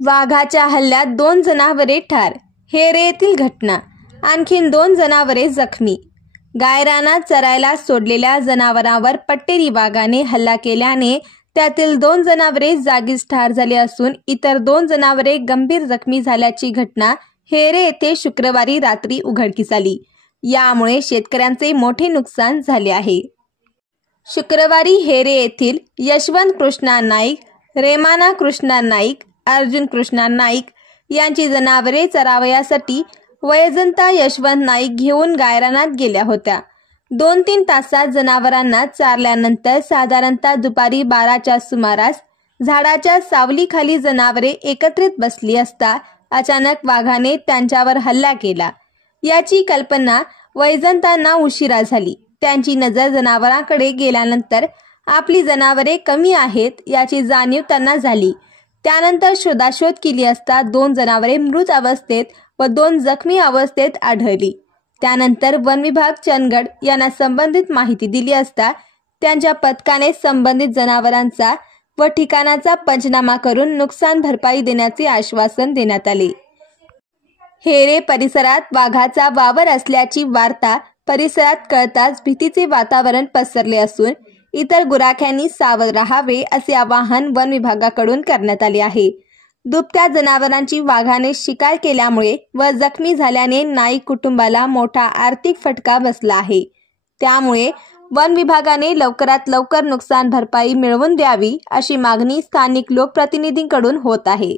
वाघाच्या हल्ल्यात 2 जनावरे ठार, हेरे येथील घटना. आणखीन 2 जनावरे जखमी. गायरानात चरायला सोडलेल्या जनावरांवर पट्टेरी वाघाने हल्ला केल्याने त्यातील 2 जनावरे जागीच ठार झाली असून इतर 2 जनावरे गंभीर जखमी झाल्याची घटना हेरे येथे शुक्रवारी रात्री उघडकीस आली. यामुळे शेतकऱ्यांचे मोठे नुकसान झाले आहे. शुक्रवारी हेरे येथील यशवंत कृष्णा नाईक, रेमाना कृष्णा नाईक, अर्जुन कृष्णा नाईक यांची जनावरे चरावयासाठी वैजंता यशवंत नाईक घेऊन गायरानात गेल्या होत्या. 2-3 तासात जनावरांना चारल्यानंतर साधारणतः दुपारी 12च्या सुमारास झाडाच्या सावलीखाली जनावरे एकत्रित बसली असता अचानक वाघाने त्यांच्यावर हल्ला केला. याची कल्पना वैजंतांना उशिरा झाली. त्यांची नजर जनावरांकडे गेल्यानंतर आपली जनावरे कमी आहेत याची जाणीव त्यांना झाली. त्यानंतर शोधाशोध केली असता 2 जनावरे मृत अवस्थेत व 2 जखमी अवस्थेत आढळली. त्यानंतर वन विभाग चंदगड यांना संबंधित माहिती दिली असता त्यांच्या पथकाने संबंधित जनावरांचा व ठिकाणाचा पंचनामा करून नुकसान भरपाई देण्याचे आश्वासन देण्यात आले. हेरे परिसरात वाघाचा वावर असल्याची वार्ता परिसरात कळताच भीतीचे वातावरण पसरले असून इतर गुराख्यांनी सावध राहावे असे आवाहन वन विभागाकडून करण्यात आले आहे. दुभत्या जनावरांची वाघाने शिकार केल्यामुळे व जखमी झाल्याने नाईक कुटुंबाला मोठा आर्थिक फटका बसला आहे. त्यामुळे वन विभागाने लवकरात लवकर नुकसान भरपाई मिळवून द्यावी अशी मागणी स्थानिक लोकप्रतिनिधींकडून होत आहे.